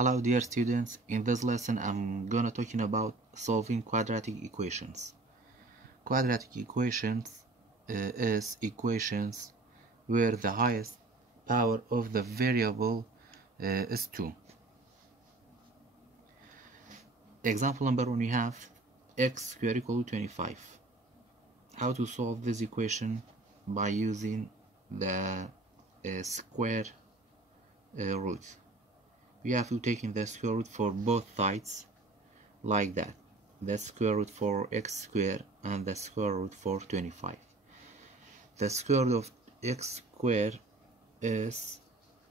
Hello dear students, in this lesson I'm gonna talking about solving quadratic equations. Quadratic equations is equations where the highest power of the variable is 2. Example number 1, we have x squared equal to 25. How to solve this equation? By using the square root. We have to take in the square root for both sides like that. The square root for x squared and the square root for 25. The square root of x squared is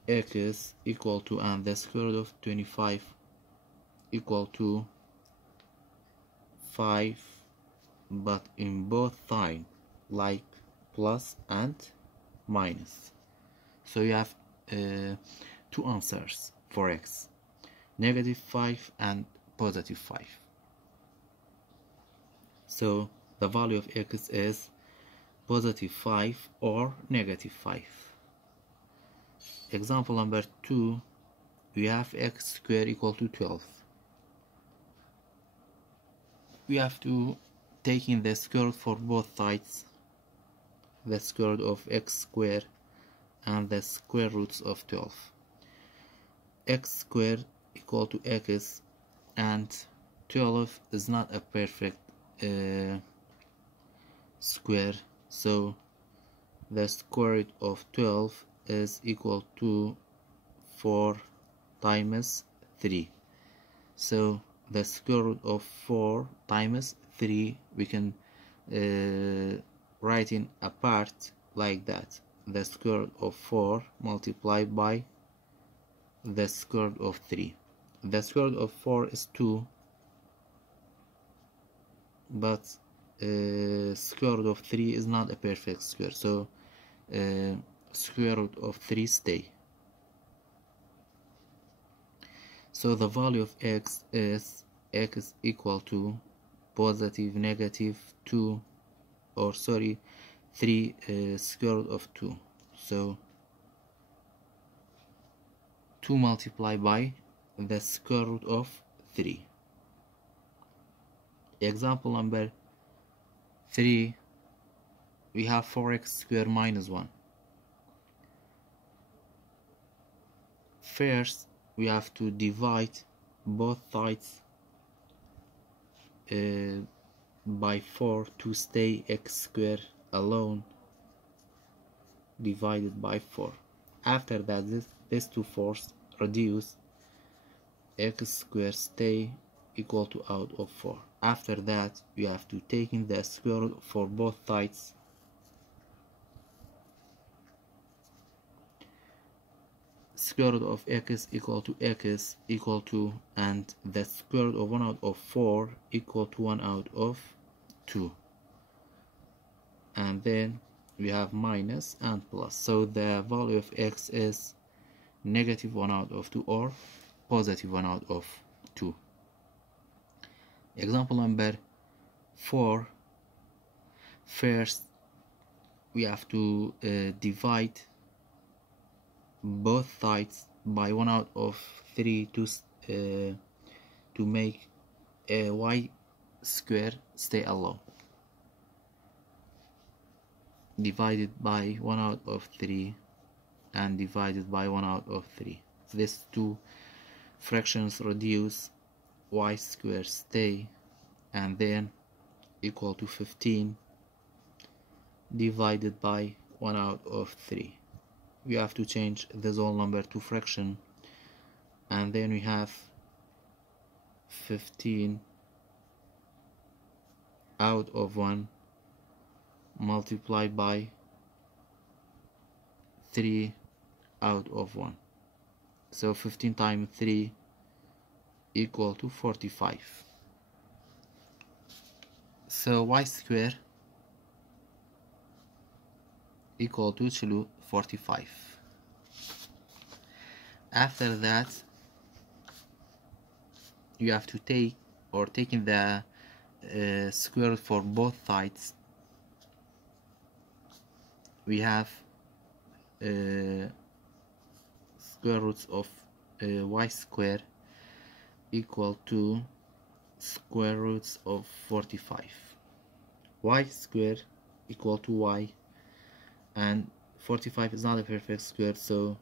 x equal to, and the square root of 25 equal to 5, but in both sides like plus and minus. So you have two answers for x, -5 and +5. So the value of x is +5 or -5. Example number 2, we have x squared equal to 12. We have to take in the square root for both sides, the square root of x squared and the square roots of 12. X squared equal to x, and 12 is not a perfect square, so the square root of 12 is equal to 4 times 3. So the square root of 4 times 3 we can write in a part like that. The square root of 4 multiplied by the square root of 3. The square root of 4 is 2, but square root of 3 is not a perfect square, so square root of 3 stay. So the value of x is x equal to positive negative 2, or sorry, 3 square root of 2. So 2 multiplied by the square root of 3. Example number 3, we have 4x squared minus 1. First, we have to divide both sides by 4 to stay x squared alone divided by 4. After that, these two fours reduce, x squared stay equal to out of 4. After that, we have to take in the square root for both sides. Square root of x equal to, and the square root of 1 out of 4 equal to 1 out of 2. And then we have minus and plus. So the value of x is -1 out of 2 or +1 out of 2. Example number 4, first we have to divide both sides by 1 out of 3 to make a y square stay alone, divided by 1 out of 3 and divided by 1 out of 3. These two fractions reduce, y square stay, and then equal to 15 divided by 1 out of 3. We have to change this whole number to fraction, and then we have 15 out of 1 multiplied by 3 out of 1. So 15 times 3 equal to 45. So y square equal to 45. After that, you have to take in the square root for both sides. We have square roots of y square equal to square roots of 45. Y square equal to y, and 45 is not a perfect square, so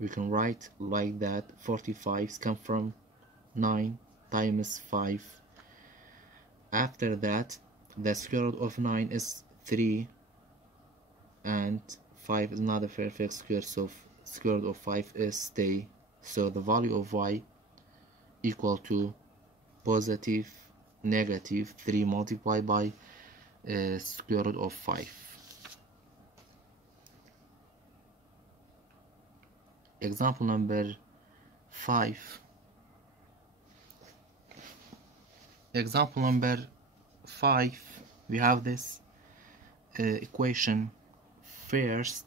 we can write like that. 45 come from 9 times 5. After that, the square root of 9 is 3, and 5 is not a perfect square, so square root of 5 is stay. So the value of y equal to positive negative 3 multiplied by square root of 5. Example number 5. Example number 5, we have this equation. First,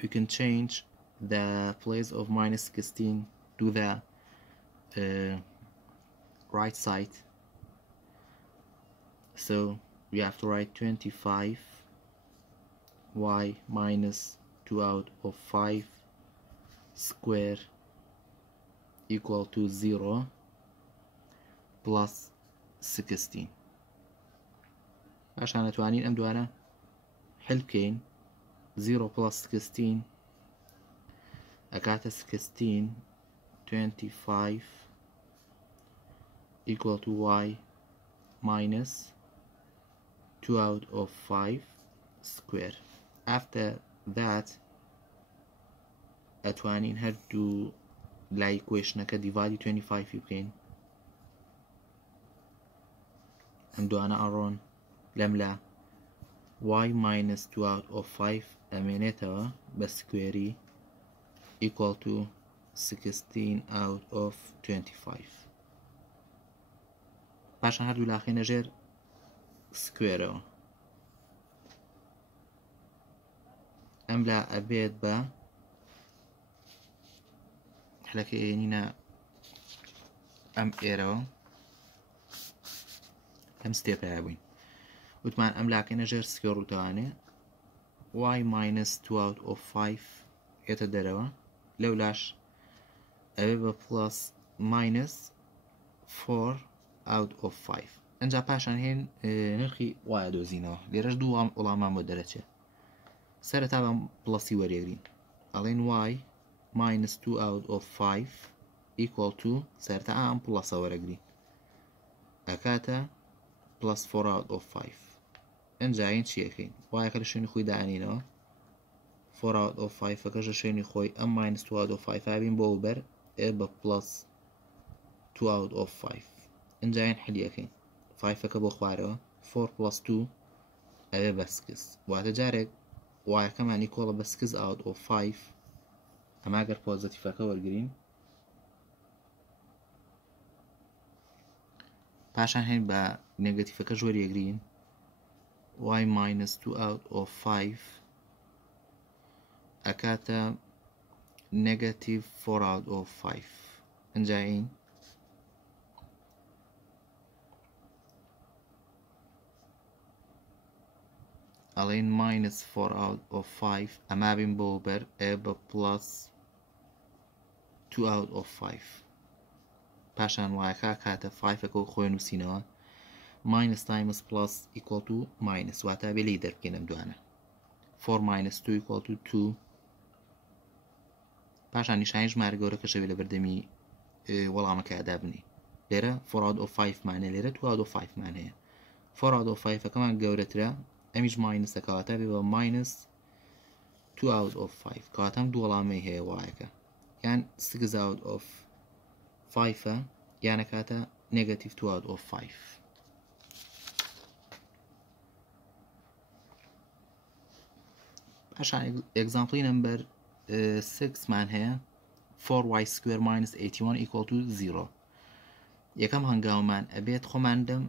we can change the place of minus 16 to the right side. So we have to write 25 y minus 2 out of 5 square equal to 0 plus 16. عشان نتوانين ام دوانه حل بكين 0 plus 16 أكاتا 16 25 equal to y minus 2 out of 5 square. After that أتوانين هردو لا equation أكا divide 25 بكين ام دوانه أرون لملا y minus 2 out of 5 أمينتها بسكويري equal to 16 out of 25. باشا هردو لاخي نجر سكويرو أملا أبيت با حلك إينينا أم إيرو أم ستيب عابين وتمان أملا كي نجر سكويرو تاني y minus 2 out of 5 يتدروا لولاش أبيبا plus minus 4 out of 5. انجا باشان هين نرخي y دوزينوا ليرش دو ولاما مدرجة سرطا بلسي وريغرين ألين y minus 2 out of 5 equal to سرطا ام بلسا وريغرين أكاتا plus 4 out of 5. انجاين شيخين y كرشيني خوي دانينا 4 out of 5 فكرشيني خوي ام minus 2 out of 5 هابين بوبر ابا plus 2 out of 5. انجاين حليخين 5 فكبو خواروا 4 plus 2 ابا بسكس واتجارك y كمان equal بسكس out of 5 اما اگر positive فكور جرين باشان هين با negative فكجور يجرين y minus 2 out of 5 أكاتا negative 4 out of 5. انجاين ألين minus 4 out of 5 أما بين بوبر ابا plus 2 out of 5 باشان وايكا كاتا 5 اكو خوين وسينوا minus times plus equal to minus واتا بليدر بكينم دوانا 4 minus 2 equal to 2 باشان نشانيش مارغورا كشوي لبردمي والله ما كادا بني ليرا 4 out of 5 معنى ليرا 2 out of 5 معنى 4 out of 5 كمان جورترا اميج minus كاتا بيبقى minus 2 out of 5 كاتم دولا مي هي وايكا يعني 6 out of 5 يعني كاتا negative 2 out of 5. عشان example number 6 معناها 4y square minus 81 equal to 0. يكم هنقاو من أبيت خماندم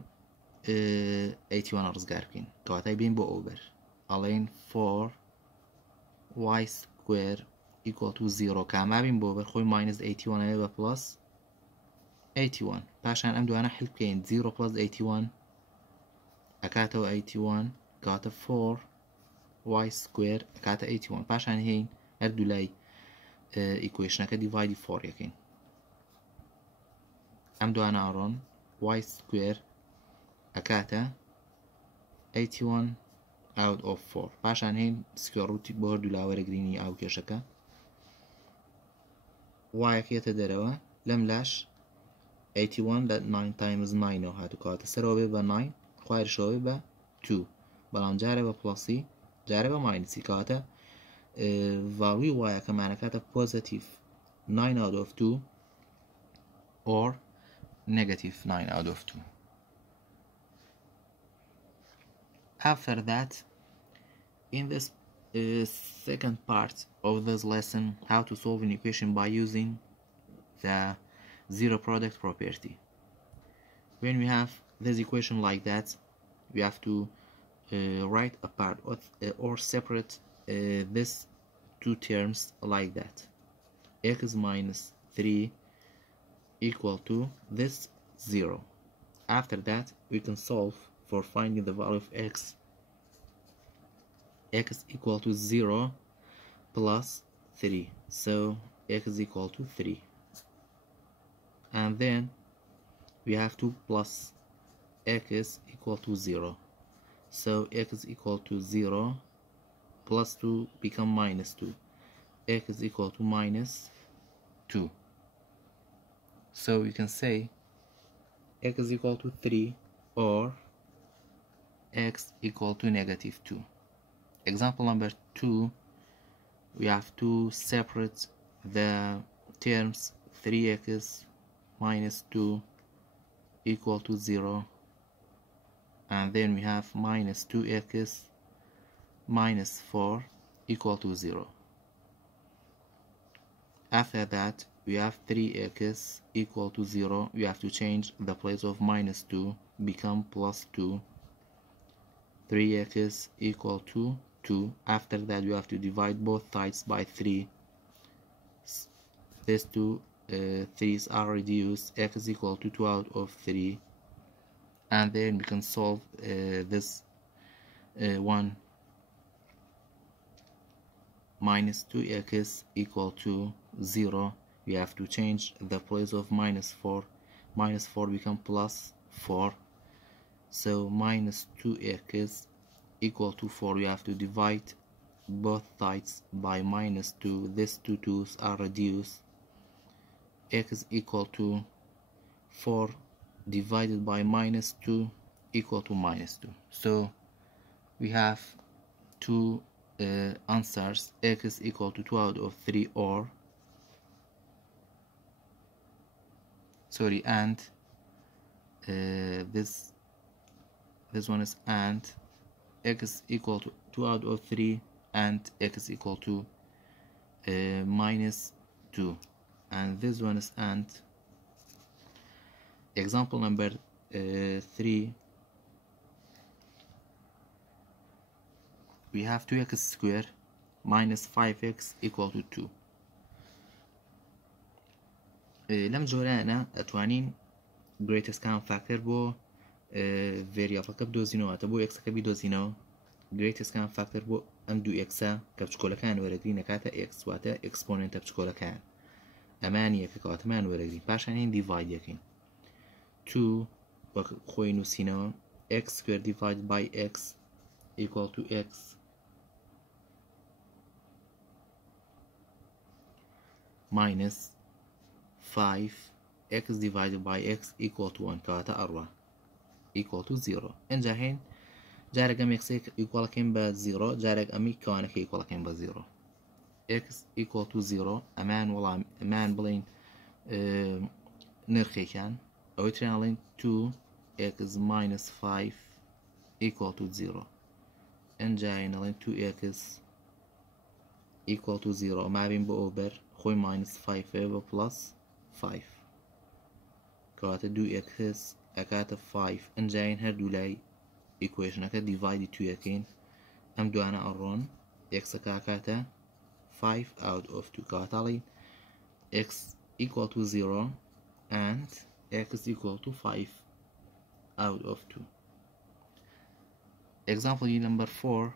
81 رزقار بكين كواتاي بين بو أوبر ألين 4y square equal to 0 كاما بين بو أوبر خوي minus 81 أبا plus 81 باشان أمدو أنا حل بكين 0 plus 81 أكاتو 81 كاتا 4y square أكاتا 81 باشان هين هردو لاي equation أكا divide 4 يكين ئەم دوانە ئاڕۆن y square ئەکاتە 81 out of 4 پاشان هین سکوێر ڕوتی بۆ هەردوو لاوەرەگرینی ئاو کێشەکە وایەکێتە دەرەوە لەم لاش 81 لە 9 times 9 هاتوکاتە سەرەوە بێ بە 9 خوارشەوە بە 2 بەڵام جارە بە پڵسی جارە بە ماینسی کاتە ڤاڵوی وایەکەمانەکاتە positive 9 out of 2 or negative 9 out of 2. After that, in this second part of this lesson, how to solve an equation by using the zero product property. When we have this equation like that, we have to write apart or separate this two terms like that. X minus 3 equal to this 0. After that, we can solve for finding the value of x. X equal to 0 plus 3. So x is equal to 3. And then we have to plus x equal to 0. So x is equal to 0 plus 2 become minus 2. X is equal to minus 2. So we can say x is equal to 3 or x equal to negative 2. Example number 2, we have to separate the terms 3x minus 2 equal to 0, and then we have minus 2x minus 4 equal to 0. After that, we have 3x equal to 0. We have to change the place of minus 2, become plus 2. 3x equal to 2. After that, we have to divide both sides by 3. These two 3's are reduced. X is equal to 2 out of 3. And then we can solve this one. Minus 2x equal to 0. We have to change the place of minus 4. Minus 4 become plus 4. So minus 2x equal to 4. We have to divide both sides by minus 2. These two 2's are reduced. X is equal to 4 divided by minus 2 equal to minus 2. So we have two answers. X is equal to 2 out of 3 or and this one is and x is equal to 2 out of 3 and x is equal to minus 2, and this one is and. Example number 3, we have 2x squared minus 5x equal to 2. لەم جۆرانە ئەتوانین greatest common factor بۆ variableەکە بدۆزینەوە بۆ x-ەکە بیدۆزینەوە. greatest common factor بۆ ئەم دوو x-ە کە بچکۆلەکان وەرەگرین نەکاتە x واتە exponent بچکۆلەکان ئەمان یەکە کەواتەمان وەرەگرین پاشان هین divide یەکەین 2 وەک خۆی نووسینەوە x squared divided by x equal to x minus 5 x divided by x equal to 1 کەواتە ئەڕوا equal to 0. ئەنجا هین جارێک ئەم x ئیکوڵەکەین بە 0 جارێک ئەمی کەوانەکە ئیکوڵەکەین بە 0. x equal to 0 ئەمان بڵین نرخێکیان ئەوەی ترێنڵین 2x minus 5 equal to 0. ئەنجا هێنەڵین 2x equal to 0 ئەمابین بە ئۆبەر خۆی minus 5 بە plus 5 کەواتە 2x ئەکاتە 5. ئەنجاین هەردوو لای ئیکوێشنەکە دیڤایدی 2 یەکەین ئەم دوانە ئەڕۆن x ئەکاتە 5 out of 2 کەواتەڵین x equal to 0 and x is equal to 5 out of 2. Example number 4,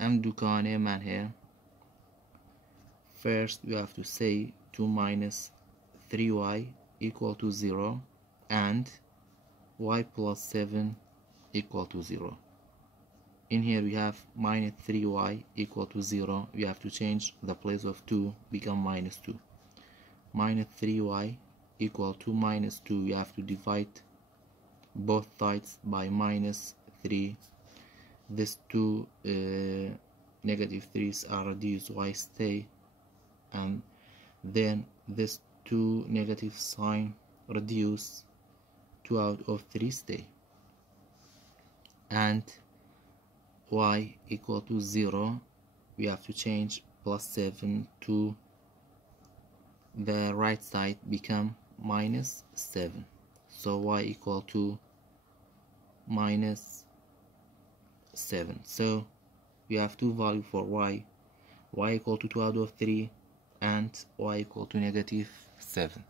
ئەم دوو کەوانەیەمان هەیە. First we have to say 2 minus 3y equal to 0 and y plus 7 equal to 0. In here we have minus 3y equal to 0. We have to change the place of 2, become minus 2. Minus 3y equal to minus 2. We have to divide both sides by minus 3. These two negative 3's are reduced, y stay, and then this 2 negative sign reduce, 2 out of 3 stay, and y equal to 0. We have to change plus 7 to the right side, become minus 7. So y equal to minus 7. So we have two values for y equal to 2 out of 3 and y equal to negative 7.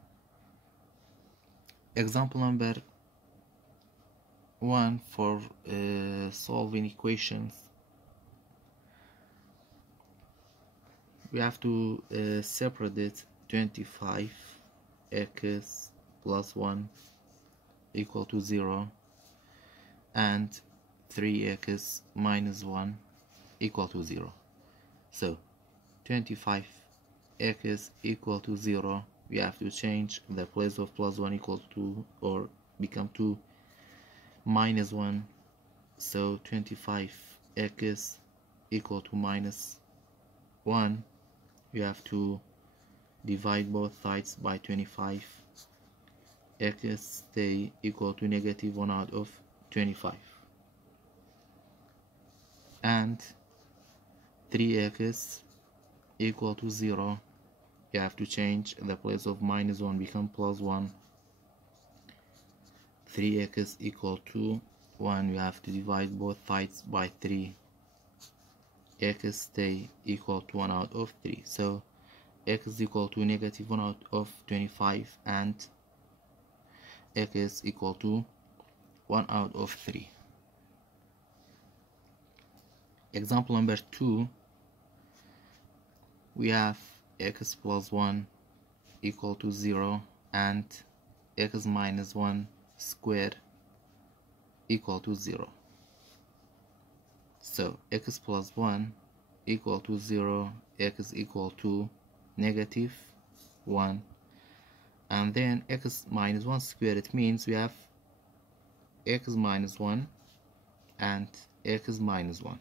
Example number 1 for solving equations. We have to separate 25x plus 1 equal to 0 and 3x minus 1 equal to 0. So 25x equal to 0, we have to change the place of plus 1 equal to or become 2 minus 1. So 25x equal to minus 1. We have to divide both sides by 25. X stay equal to negative 1 out of 25. And 3x equal to 0. You have to change the place of minus 1, become plus 1. 3x equal to 1. You have to divide both sides by 3. X stay equal to 1 out of 3. So x is equal to negative 1 out of 25 and x equal to 1 out of 3. Example number 2, we have x plus 1 equal to 0 and x minus 1 squared equal to 0. So x plus 1 equal to 0, x equal to negative 1, and then x minus 1 squared, it means we have x minus 1 and x minus 1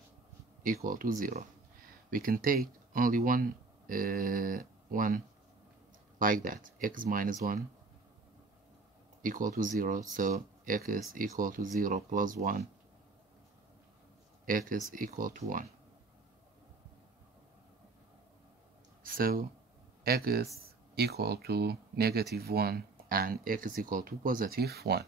equal to 0. We can take only one like that, x minus 1 equal to 0, so x equal to 0 plus 1, x equal to 1. So x equal to negative 1 and x equal to positive 1.